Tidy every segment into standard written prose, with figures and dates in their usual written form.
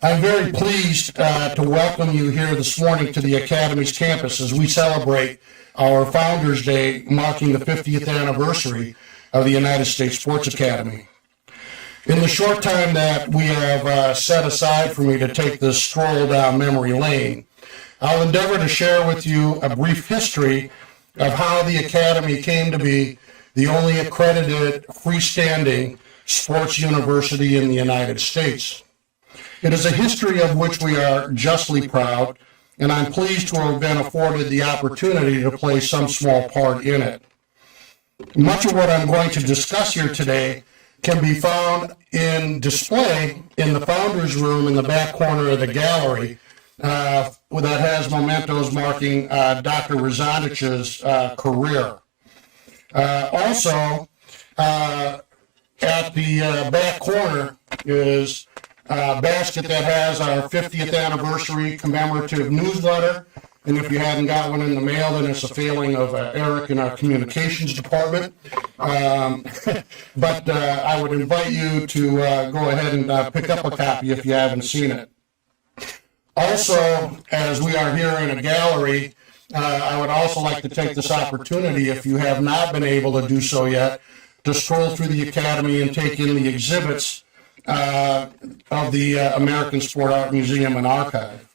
I'm very pleased to welcome you here this morning to the Academy's campus as we celebrate our Founders Day, marking the 50th anniversary of the United States Sports Academy. In the short time that we have set aside for me to take this stroll down memory lane, I'll endeavor to share with you a brief history of how the Academy came to be the only accredited freestanding sports university in the United States. It is a history of which we are justly proud, and I'm pleased to have been afforded the opportunity to play some small part in it. Much of what I'm going to discuss here today can be found in display in the Founders Room in the back corner of the gallery that has mementos marking Dr. Rosandich's career. Also, at the back corner is a basket that has our 50th anniversary commemorative newsletter. And if you hadn't got one in the mail, then it's a failing of Eric in our communications department. But I would invite you to go ahead and pick up a copy if you haven't seen it. Also, as we are here in a gallery, I would also like to take this opportunity, if you have not been able to do so yet, to stroll through the Academy and take in the exhibits of the American Sport Art Museum and Archive.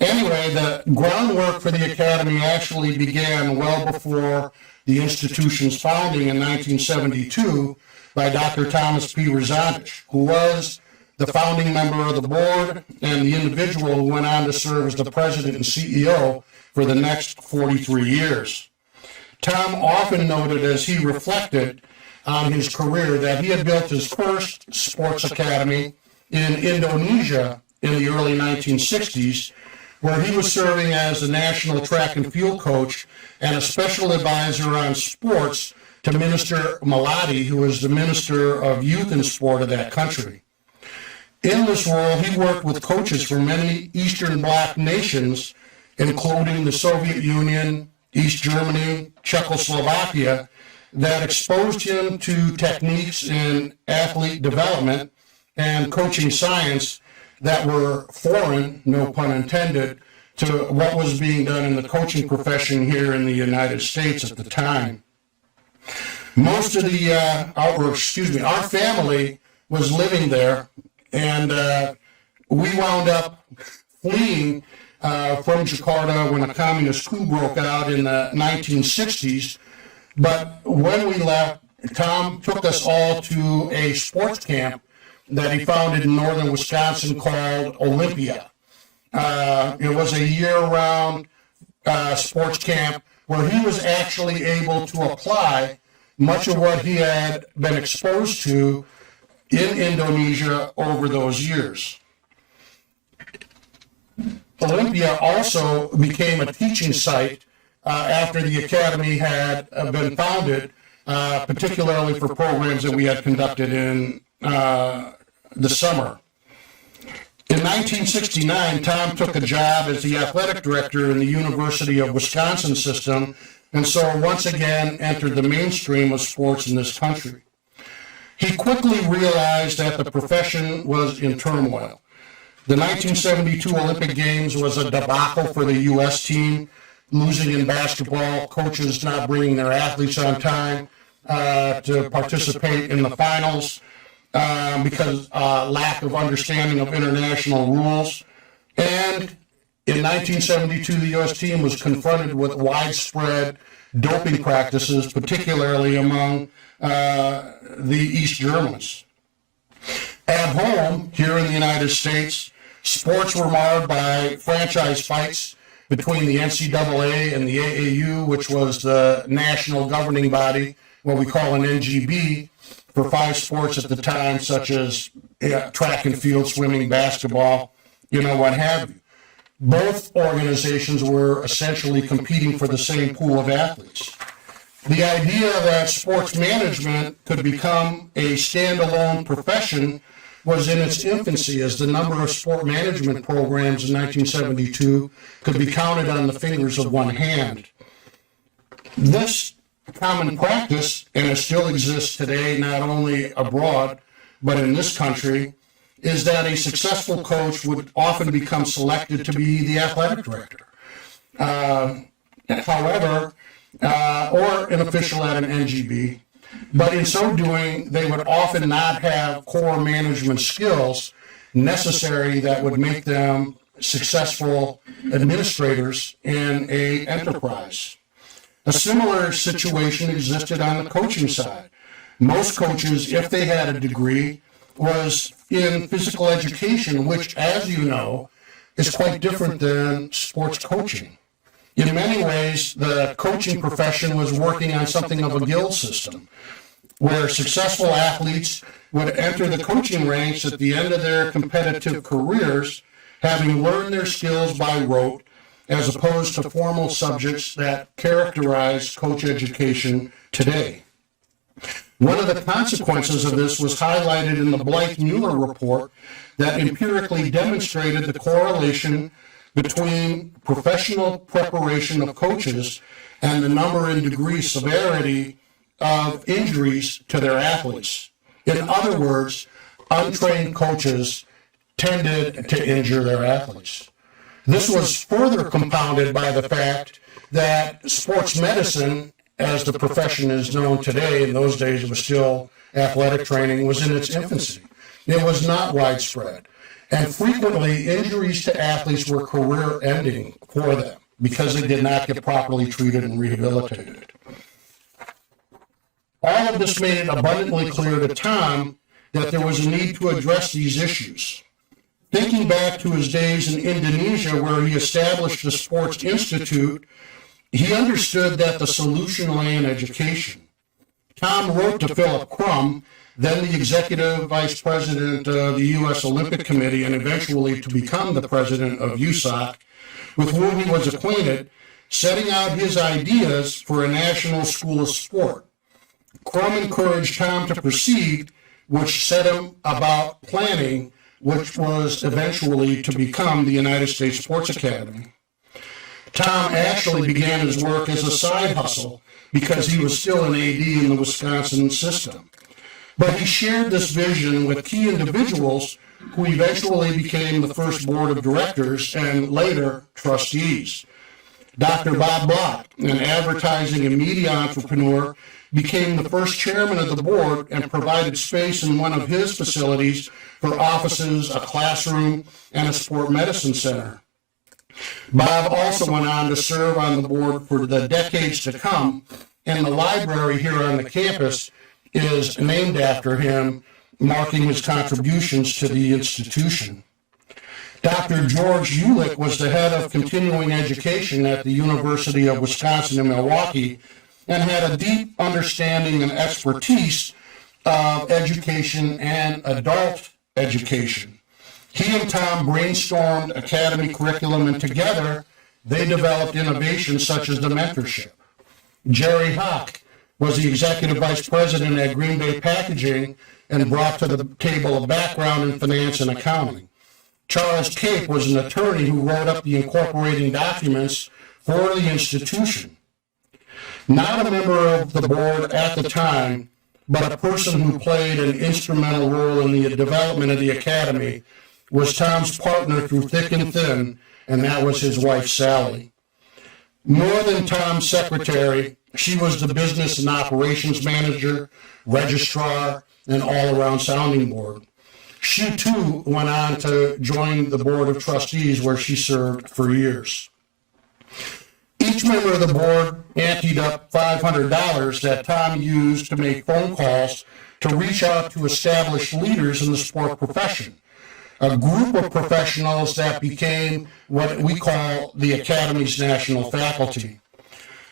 Anyway, the groundwork for the Academy actually began well before the institution's founding in 1972 by Dr. Thomas P. Rosandich, who was the founding member of the board and the individual who went on to serve as the president and CEO for the next 43 years. Tom often noted as he reflected on his career that he had built his first sports academy in Indonesia in the early 1960s, where he was serving as a national track and field coach and a special advisor on sports to Minister Maladi, who was the Minister of Youth and Sport of that country. In this role, he worked with coaches from many Eastern Bloc nations, including the Soviet Union, East Germany, Czechoslovakia, that exposed him to techniques in athlete development and coaching science that were foreign, no pun intended, to what was being done in the coaching profession here in the United States at the time. Most of the, our family was living there, and we wound up fleeing from Jakarta when a communist coup broke out in the 1960s. But when we left, Tom took us all to a sports camp that he founded in northern Wisconsin called Olympia. It was a year-round sports camp where he was actually able to apply much of what he had been exposed to in Indonesia over those years. Olympia also became a teaching site after the Academy had been founded, particularly for programs that we had conducted in the summer. In 1969, Tom took a job as the athletic director in the University of Wisconsin system, and so once again entered the mainstream of sports in this country. He quickly realized that the profession was in turmoil. The 1972 Olympic Games was a debacle for the U.S. team, losing in basketball, coaches not bringing their athletes on time to participate in the finals because lack of understanding of international rules. And in 1972, the U.S. team was confronted with widespread doping practices, particularly among the East Germans. At home, here in the United States, sports were marred by franchise fights between the NCAA and the AAU, which was the national governing body, what we call an NGB, for 5 sports at the time, such as track and field, swimming, basketball, what have you. Both organizations were essentially competing for the same pool of athletes. The idea that sports management could become a standalone profession was in its infancy, as the number of sport management programs in 1972 could be counted on the fingers of one hand. This common practice, and it still exists today, not only abroad, but in this country, is that a successful coach would often become selected to be the athletic director. However, or an official at an NGB, but in so doing, they would often not have core management skills necessary that would make them successful administrators in a enterprise. A similar situation existed on the coaching side. Most coaches, if they had a degree, was in physical education, which, as you know, is quite different than sports coaching. In many ways, the coaching profession was working on something of a guild system, where successful athletes would enter the coaching ranks at the end of their competitive careers, having learned their skills by rote, as opposed to formal subjects that characterize coach education today. One of the consequences of this was highlighted in the Blythe-Mueller report that empirically demonstrated the correlation between professional preparation of coaches and the number and degree severity of injuries to their athletes. In other words, untrained coaches tended to injure their athletes. This was further compounded by the fact that sports medicine, as the profession is known today, in those days it was still athletic training, was in its infancy. It was not widespread. And frequently, injuries to athletes were career-ending for them because they did not get properly treated and rehabilitated. All of this made it abundantly clear to Tom that there was a need to address these issues. Thinking back to his days in Indonesia, where he established the Sports Institute, he understood that the solution lay in education. Tom wrote to Philip Crum, then the executive vice president of the U.S. Olympic Committee, and eventually to become the president of USOC, with whom he was acquainted, setting out his ideas for a national school of sport. Crum encouraged Tom to proceed, which set him about planning, which was eventually to become the United States Sports Academy. Tom actually began his work as a side hustle because he was still an AD in the Wisconsin system. But he shared this vision with key individuals who eventually became the first board of directors and later trustees. Dr. Bob Block, an advertising and media entrepreneur, became the first chairman of the board and provided space in one of his facilities for offices, a classroom, and a sport medicine center. Bob also went on to serve on the board for the decades to come, and the library here on the campus is named after him, marking his contributions to the institution. Dr. George Ulick was the head of continuing education at the University of Wisconsin in Milwaukee and had a deep understanding and expertise of education and adult education. He and Tom brainstormed academy curriculum, and together they developed innovations such as the mentorship. Jerry Hawk was the executive vice president at Green Bay Packaging and brought to the table a background in finance and accounting. Charles Cape was an attorney who wrote up the incorporating documents for the institution. Not a member of the board at the time, but a person who played an instrumental role in the development of the academy was Tom's partner through thick and thin, and that was his wife, Sally. More than Tom's secretary, she was the business and operations manager, registrar, and all-around sounding board. She, too, went on to join the board of trustees, where she served for years. Each member of the board anteed up $500 that Tom used to make phone calls to reach out to established leaders in the sport profession, a group of professionals that became what we call the Academy's national faculty.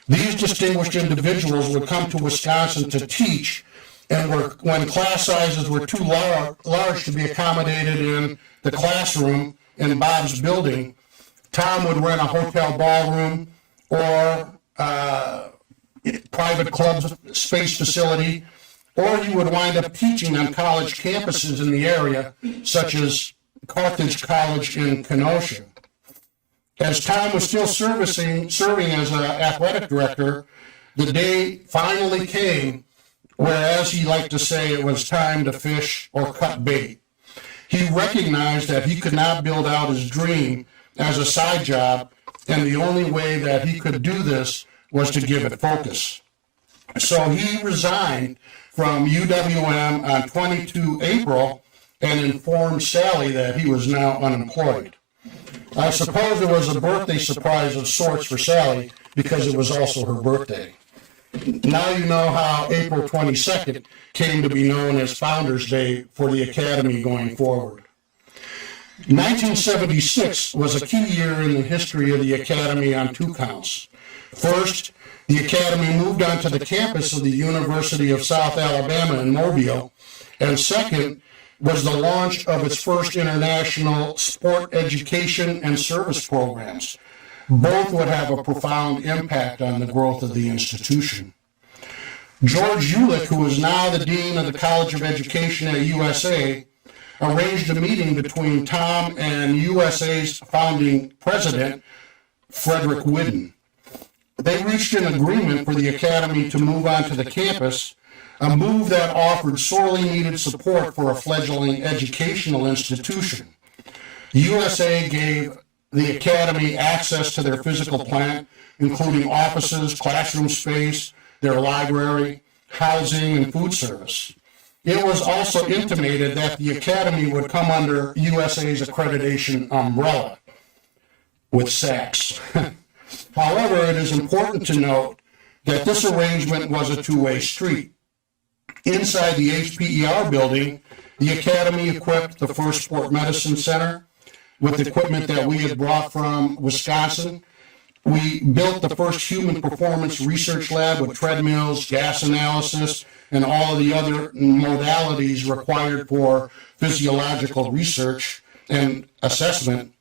These distinguished individuals would come to Wisconsin to teach, and when class sizes were too large to be accommodated in the classroom in Bob's building, Tom would rent a hotel ballroom or private club space facility, or he would wind up teaching on college campuses in the area, such as Carthage College in Kenosha. As Tom was still serving as an athletic director, the day finally came where, as he liked to say, it was time to fish or cut bait. he recognized that he could not build out his dream as a side job, and the only way that he could do this was to give it focus. So he resigned from UWM on 22 April and informed Sally that he was now unemployed. I suppose it was a birthday surprise of sorts for Sally because it was also her birthday. Now you know how April 22nd came to be known as Founders Day for the Academy going forward. 1976 was a key year in the history of the Academy on two counts. First, the Academy moved onto the campus of the University of South Alabama in Mobile, and second was the launch of its first international sport education and service programs. Both would have a profound impact on the growth of the institution. George Ulick, who is now the Dean of the College of Education at USA, arranged a meeting between Tom and USA's founding president, Frederick Whidden. They reached an agreement for the Academy to move onto the campus, a move that offered sorely needed support for a fledgling educational institution. The USA gave the Academy access to their physical plant, including offices, classroom space, their library, housing, and food service. It was also intimated that the Academy would come under USA's accreditation umbrella with SACS. However, it is important to note that this arrangement was a two-way street. Inside the HPER building, the Academy equipped the first sport medicine center with equipment that we had brought from Wisconsin. We built the first human performance research lab with treadmills, gas analysis, and all of the other modalities required for physiological research and assessment.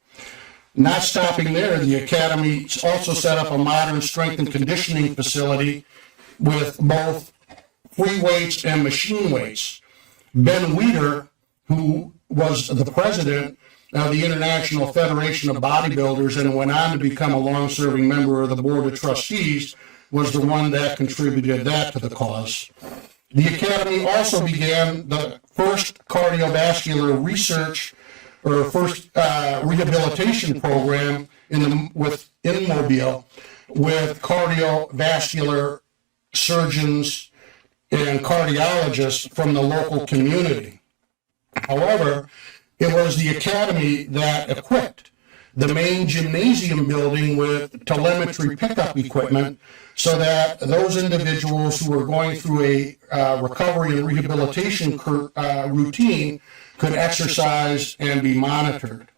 Not stopping there, the Academy also set up a modern strength and conditioning facility with both free weights and machine weights. Ben Weider, who was the president of the International Federation of Bodybuilders and went on to become a long-serving member of the Board of Trustees, was the one that contributed that to the cause. The Academy also began the first cardiovascular research or first rehabilitation program in Mobile with cardiovascular surgeons and cardiologists from the local community. However, it was the Academy that equipped the main gymnasium building with telemetry pickup equipment so that those individuals who were going through a recovery and rehabilitation routine could exercise and be monitored.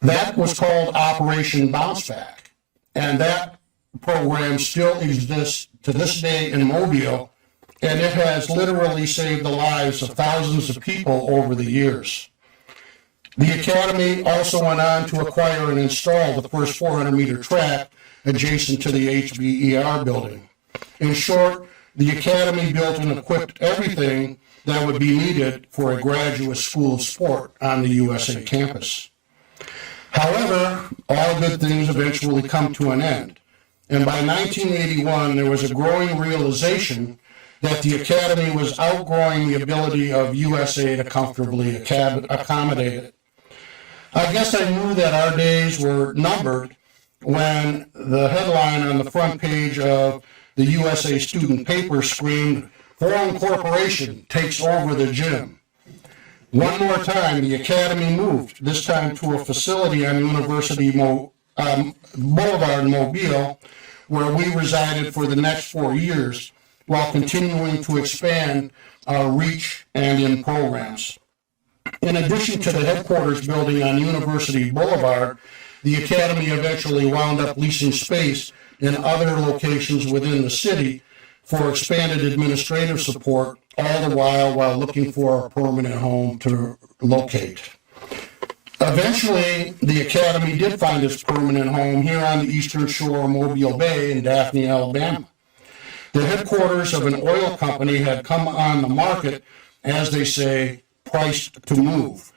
That was called Operation Bounce Back, and that program still exists to this day in Mobile, and it has literally saved the lives of thousands of people over the years. The Academy also went on to acquire and install the first 400-meter track adjacent to the HBER building. In short, the Academy built and equipped everything that would be needed for a graduate school of sport on the USA campus. However, all good things eventually come to an end. And by 1981, there was a growing realization that the Academy was outgrowing the ability of USA to comfortably accommodate it. I guess I knew that our days were numbered when the headline on the front page of the USA student paper screamed, "Foreign corporation takes over the gym." One more time, the Academy moved, this time to a facility on University Boulevard in Mobile, where we resided for the next 4 years, while continuing to expand our reach and in programs. In addition to the headquarters building on University Boulevard, the Academy eventually wound up leasing space in other locations within the city for expanded administrative support, all the while looking for a permanent home to locate. Eventually, the Academy did find its permanent home here on the eastern shore of Mobile Bay in Daphne, Alabama. The headquarters of an oil company had come on the market, as they say, priced to move.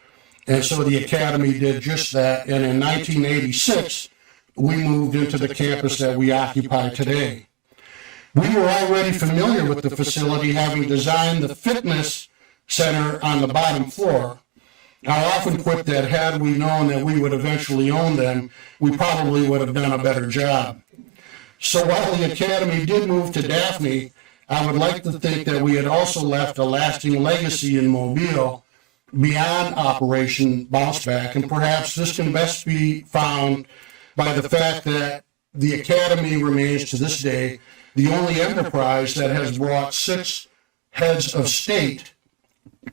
And so the Academy did just that, and in 1986, we moved into the campus that we occupy today. We were already familiar with the facility, having designed the fitness center on the bottom floor, I often quip that had we known that we would eventually own them, we probably would have done a better job. So while the Academy did move to Daphne, I would like to think that we had also left a lasting legacy in Mobile beyond Operation Bounce Back, and perhaps this can best be found by the fact that the Academy remains to this day the only enterprise that has brought 6 heads of state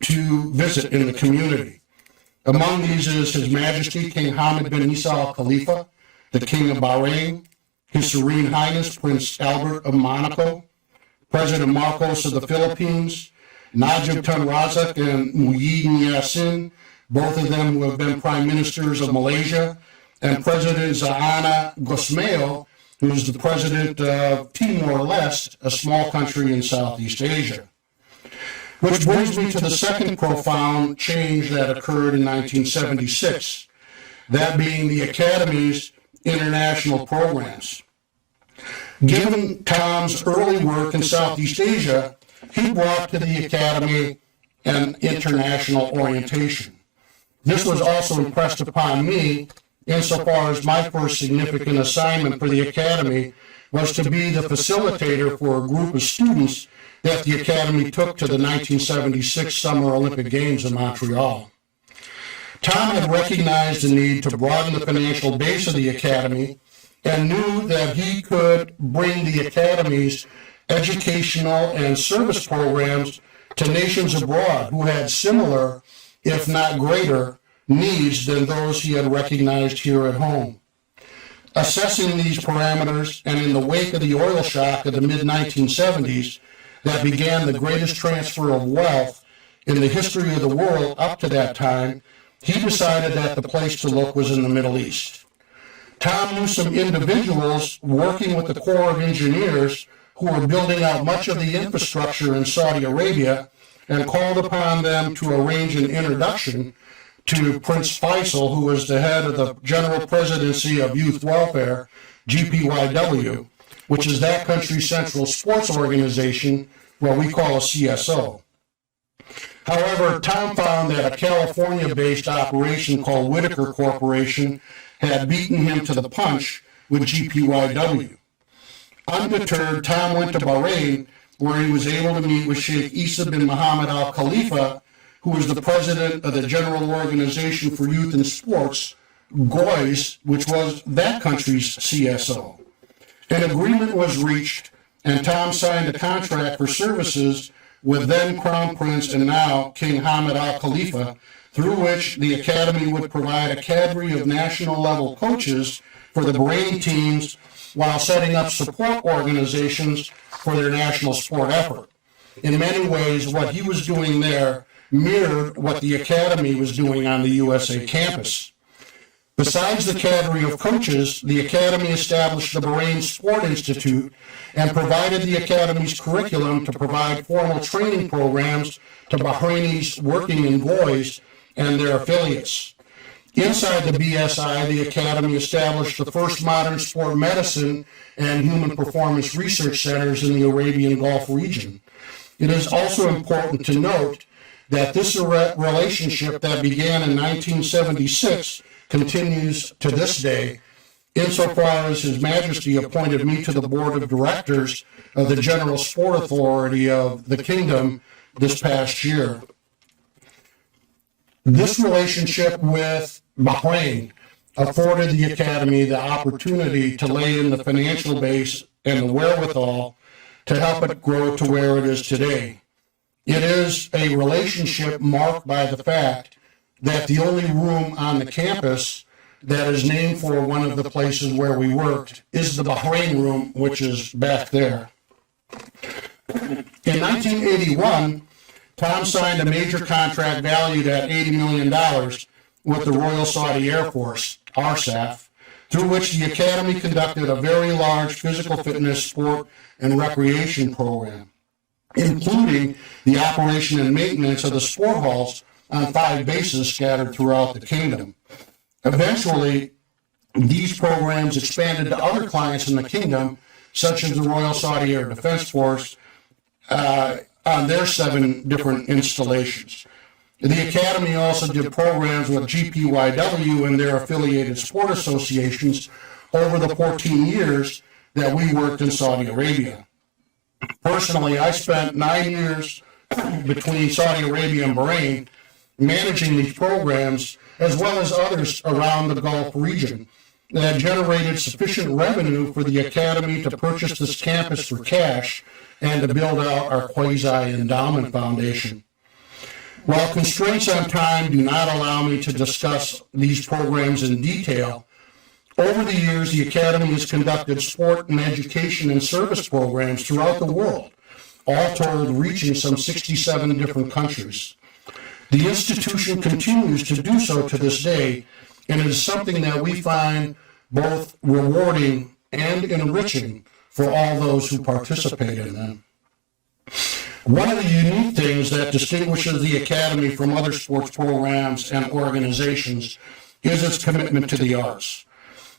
to visit in the community. Among these is His Majesty King Hamad bin Isa Al Khalifa, the King of Bahrain, His Serene Highness Prince Albert of Monaco, President Marcos of the Philippines, Najib Tun Razak and Muhyiddin Yassin, both of them who have been prime ministers of Malaysia, and President Zahana Gosmeo, who is the president of Timor-Leste, a small country in Southeast Asia. Which brings me to the second profound change that occurred in 1976, that being the Academy's international programs. Given Tom's early work in Southeast Asia, he brought to the Academy an international orientation. This was also impressed upon me insofar as my first significant assignment for the Academy was to be the facilitator for a group of students that the Academy took to the 1976 Summer Olympic Games in Montreal. Tom had recognized the need to broaden the financial base of the Academy and knew that he could bring the Academy's educational and service programs to nations abroad who had similar, if not greater, needs than those he had recognized here at home. Assessing these parameters, and in the wake of the oil shock of the mid-1970s that began the greatest transfer of wealth in the history of the world up to that time, he decided that the place to look was in the Middle East. Tom knew some individuals working with the Corps of Engineers who were building out much of the infrastructure in Saudi Arabia and called upon them to arrange an introduction to Prince Faisal, who was the head of the General Presidency of Youth Welfare, GPYW, which is that country's central sports organization, what we call a CSO. However, Tom found that a California-based operation called Whitaker Corporation had beaten him to the punch with GPYW. Undeterred, Tom went to Bahrain, where he was able to meet with Sheikh Isa bin Mohammed Al Khalifa, who was the president of the General Organization for Youth and Sports, GOIS, which was that country's CSO. An agreement was reached, and Tom signed a contract for services with then Crown Prince and now King Hamad Al Khalifa, through which the Academy would provide a cadre of national-level coaches for the Bahraini teams while setting up support organizations for their national sport effort. In many ways, what he was doing there mirrored what the Academy was doing on the USA campus. Besides the cadre of coaches, the Academy established the Bahrain Sport Institute and provided the Academy's curriculum to provide formal training programs to Bahrainis working in GOIS and their affiliates. Inside the BSI, the Academy established the first modern sport medicine and human performance research centers in the Arabian Gulf region. It is also important to note that this relationship that began in 1976 continues to this day, insofar as His Majesty appointed me to the board of directors of the General Sport Authority of the Kingdom this past year. This relationship with Bahrain afforded the Academy the opportunity to lay in the financial base and the wherewithal to help it grow to where it is today. It is a relationship marked by the fact that the only room on the campus that is named for one of the places where we worked is the Bahrain room, which is back there. In 1981, Tom signed a major contract valued at $80 million with the Royal Saudi Air Force, RSAF, through which the Academy conducted a very large physical fitness, sport, and recreation program, including the operation and maintenance of the sport halls on 5 bases scattered throughout the kingdom. Eventually, these programs expanded to other clients in the kingdom, such as the Royal Saudi Air Defense Force, on their 7 different installations. The Academy also did programs with GPYW and their affiliated sport associations over the 14 years that we worked in Saudi Arabia. Personally, I spent 9 years between Saudi Arabia and Bahrain managing these programs, as well as others around the Gulf region, that generated sufficient revenue for the Academy to purchase this campus for cash and to build out our quasi-endowment foundation. While constraints on time do not allow me to discuss these programs in detail, over the years the Academy has conducted sport and education and service programs throughout the world, all told reaching some 67 different countries. The institution continues to do so to this day, and it is something that we find both rewarding and enriching for all those who participate in them. One of the unique things that distinguishes the Academy from other sports programs and organizations is its commitment to the arts.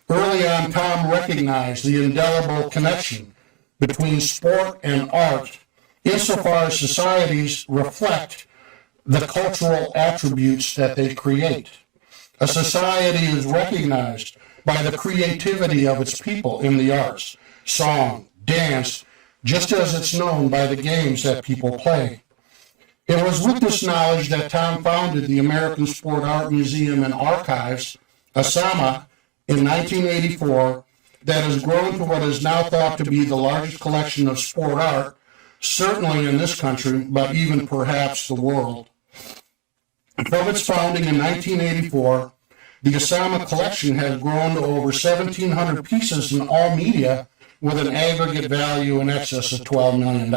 Early on, Tom recognized the indelible connection between sport and art insofar as societies reflect the cultural attributes that they create. A society is recognized by the creativity of its people in the arts, song, dance, just as it's known by the games that people play. It was with this knowledge that Tom founded the American Sport Art Museum and Archives, ASAMA, in 1984, that has grown to what is now thought to be the largest collection of sport art, certainly in this country, but even perhaps the world. From its founding in 1984, the ASAMA collection has grown to over 1,700 pieces in all media with an aggregate value in excess of $12 million.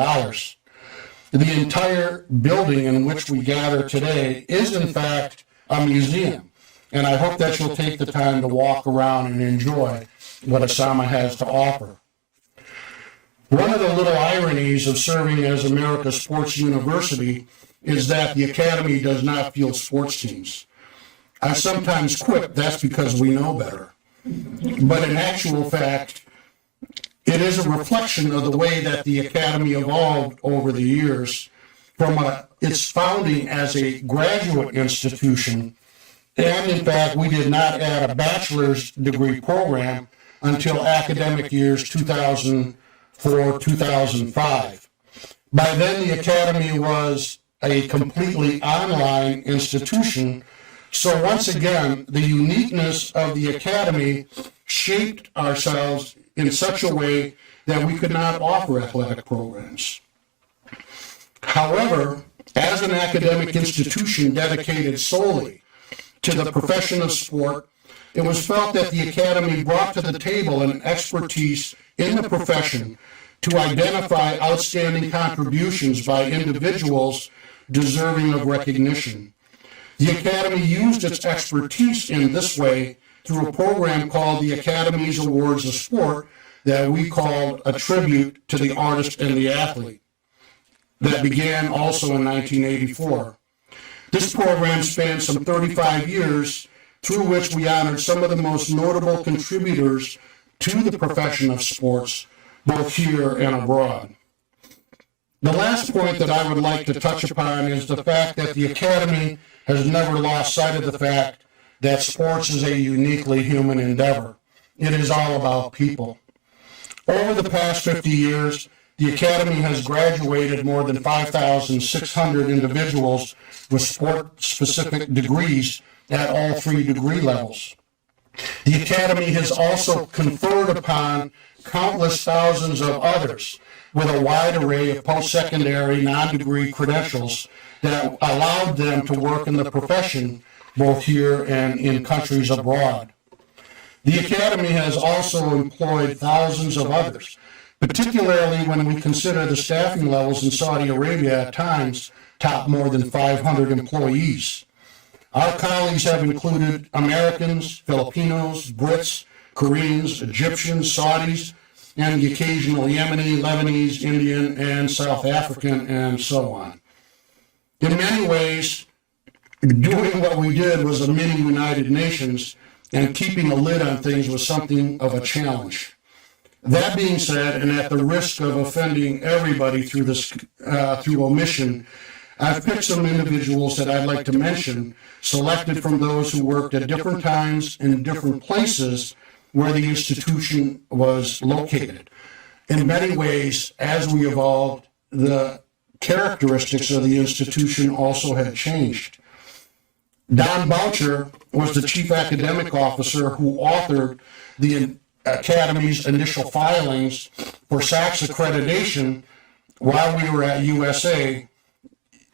The entire building in which we gather today is, in fact, a museum, and I hope that you'll take the time to walk around and enjoy what ASAMA has to offer. One of the little ironies of serving as America's Sports University is that the Academy does not field sports teams. I sometimes quip that's because we know better. But in actual fact, it is a reflection of the way that the Academy evolved over the years from its founding as a graduate institution. And in fact, we did not add a bachelor's degree program until academic years 2004-2005. By then, the Academy was a completely online institution. So once again, the uniqueness of the Academy shaped ourselves in such a way that we could not offer athletic programs. However, as an academic institution dedicated solely to the profession of sport, it was felt that the Academy brought to the table an expertise in the profession to identify outstanding contributions by individuals deserving of recognition. The Academy used its expertise in this way through a program called the Academy's Awards of Sport that we called a tribute to the artist and the athlete, that began also in 1984. This program spanned some 35 years, through which we honored some of the most notable contributors to the profession of sports, both here and abroad. The last point that I would like to touch upon is the fact that the Academy has never lost sight of the fact that sports is a uniquely human endeavor. It is all about people. Over the past 50 years, the Academy has graduated more than 5,600 individuals with sport-specific degrees at all 3 degree levels. The Academy has also conferred upon countless thousands of others with a wide array of post-secondary non-degree credentials that allowed them to work in the profession both here and in countries abroad. The Academy has also employed thousands of others, particularly when we consider the staffing levels in Saudi Arabia at times top more than 500 employees. Our colleagues have included Americans, Filipinos, Brits, Koreans, Egyptians, Saudis, and the occasional Yemeni, Lebanese, Indian, and South African, and so on. In many ways, doing what we did was a mini United Nations, and keeping a lid on things was something of a challenge. That being said, and at the risk of offending everybody through omission, I've picked some individuals that I'd like to mention, selected from those who worked at different times in different places where the institution was located. In many ways, as we evolved, the characteristics of the institution also had changed. Don Baucher was the chief academic officer who authored the Academy's initial filings for SACS accreditation while we were at USA,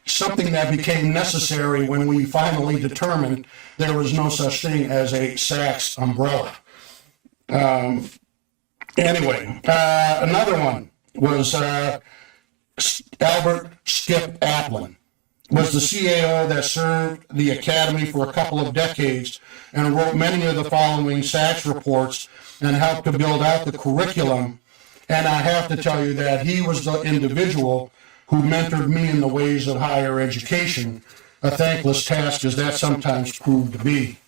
something that became necessary when we finally determined there was no such thing as a SACS umbrella. Another one was Albert Skip Applin, was the CAO that served the Academy for a couple of decades and wrote many of the following SACS reports and helped to build out the curriculum. And I have to tell you that he was the individual who mentored me in the ways of higher education, a thankless task as that sometimes proved to be.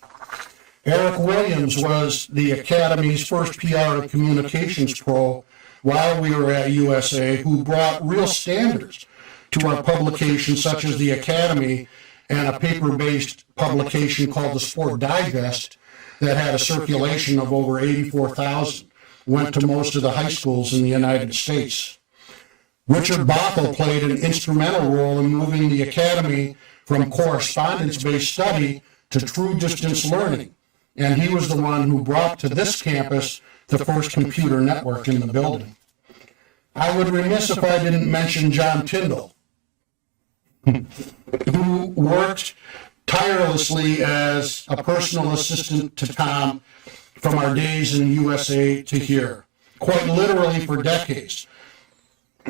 Eric Williams was the Academy's first PR and communications pro while we were at USA, who brought real standards to our publications such as the Academy and a paper-based publication called the Sport Digest that had a circulation of over 84,000, went to most of the high schools in the United States. Richard Bothell played an instrumental role in moving the Academy from correspondence-based study to true distance learning, and he was the one who brought to this campus the first computer network in the building. I would be remiss if I didn't mention John Tyndall, who worked tirelessly as a personal assistant to Tom from our days in USA to here, quite literally for decades,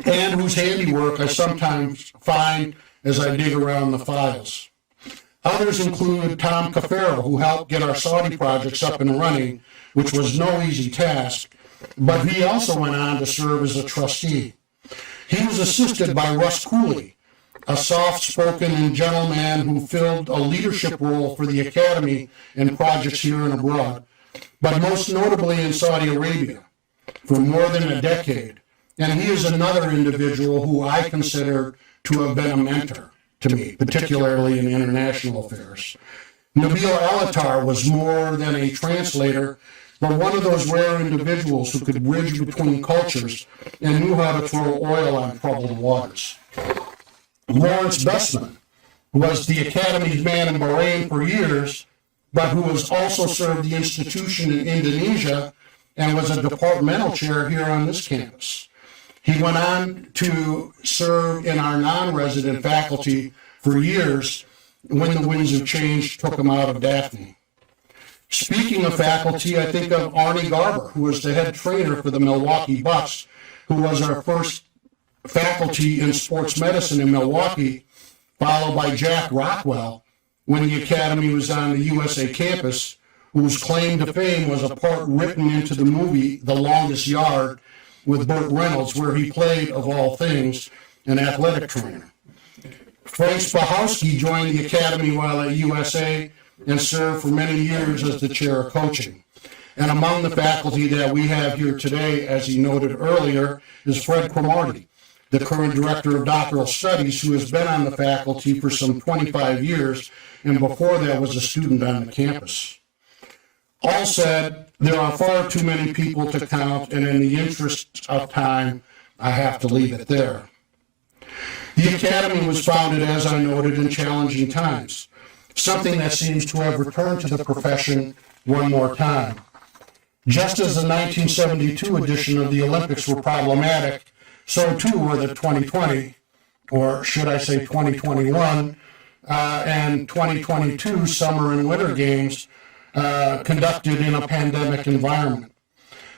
and whose handiwork I sometimes find as I dig around the files. Others include Tom Cafaro, who helped get our Saudi projects up and running, which was no easy task, but he also went on to serve as a trustee. He was assisted by Russ Cooley, a soft-spoken and gentle man who filled a leadership role for the Academy in projects here and abroad, but most notably in Saudi Arabia for more than a decade. And he is another individual who I consider to have been a mentor to me, particularly in international affairs. Nabil Alatar was more than a translator, but one of those rare individuals who could bridge between cultures and knew how to throw oil on troubled waters. Lawrence Bessmann was the Academy's man in Bahrain for years, but who has also served the institution in Indonesia and was a departmental chair here on this campus. He went on to serve in our non-resident faculty for years when the winds of change took him out of Daphne. Speaking of faculty, I think of Arnie Garber, who was the head trainer for the Milwaukee Bucks, who was our first faculty in sports medicine in Milwaukee, followed by Jack Rockwell when the Academy was on the USA campus, whose claim to fame was a part written into the movie The Longest Yard with Burt Reynolds, where he played, of all things, an athletic trainer. Frank Spahowski joined the Academy while at USA and served for many years as the chair of coaching. And among the faculty that we have here today, as he noted earlier, is Fred Cromartie, the current director of doctoral studies, who has been on the faculty for some 25 years, and before that was a student on the campus. All said, there are far too many people to count, and in the interest of time, I have to leave it there. The Academy was founded, as I noted, in challenging times, something that seems to have returned to the profession one more time. Just as the 1972 edition of the Olympics were problematic, so too were the 2020, or should I say 2021, and 2022 Summer and Winter Games conducted in a pandemic environment.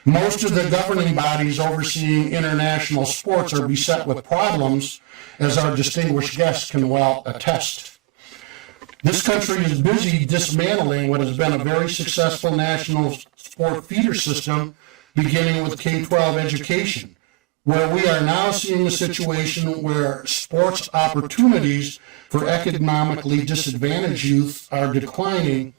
Most of the governing bodies overseeing international sports are beset with problems, as our distinguished guests can well attest. This country is busy dismantling what has been a very successful national sport feeder system, beginning with K-12 education, where we are now seeing a situation where sports opportunities for economically disadvantaged youth are declining,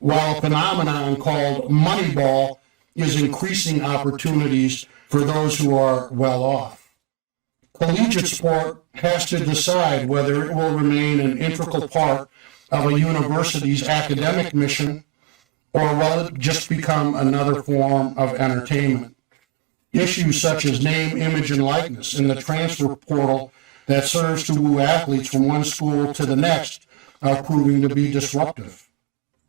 while a phenomenon called Moneyball is increasing opportunities for those who are well off. collegiate sport has to decide whether it will remain an integral part of a university's academic mission, or will it just become another form of entertainment. Issues such as name, image, and likeness in the transfer portal that serves to woo athletes from one school to the next are proving to be disruptive.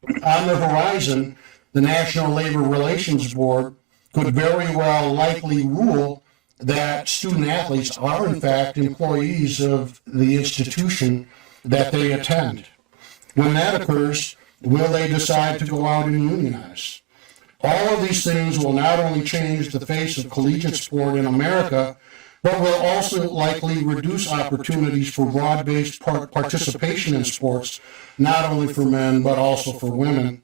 On the horizon, the National Labor Relations Board could very well likely rule that student athletes are in fact employees of the institution that they attend. When that occurs, will they decide to go out and unionize? All of these things will not only change the face of collegiate sport in America, but will also likely reduce opportunities for broad-based participation in sports, not only for men, but also for women.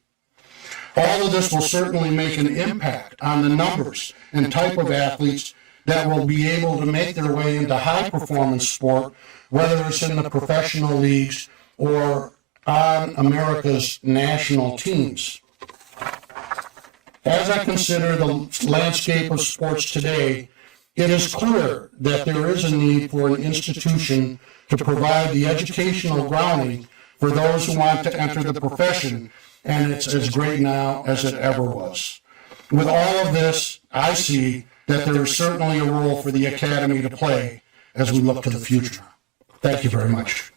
All of this will certainly make an impact on the numbers and type of athletes that will be able to make their way into high-performance sport, whether it's in the professional leagues or on America's national teams. As I consider the landscape of sports today, it is clear that there is a need for an institution to provide the educational grounding for those who want to enter the profession, and it's as great now as it ever was. With all of this, I see that there is certainly a role for the Academy to play as we look to the future. Thank you very much.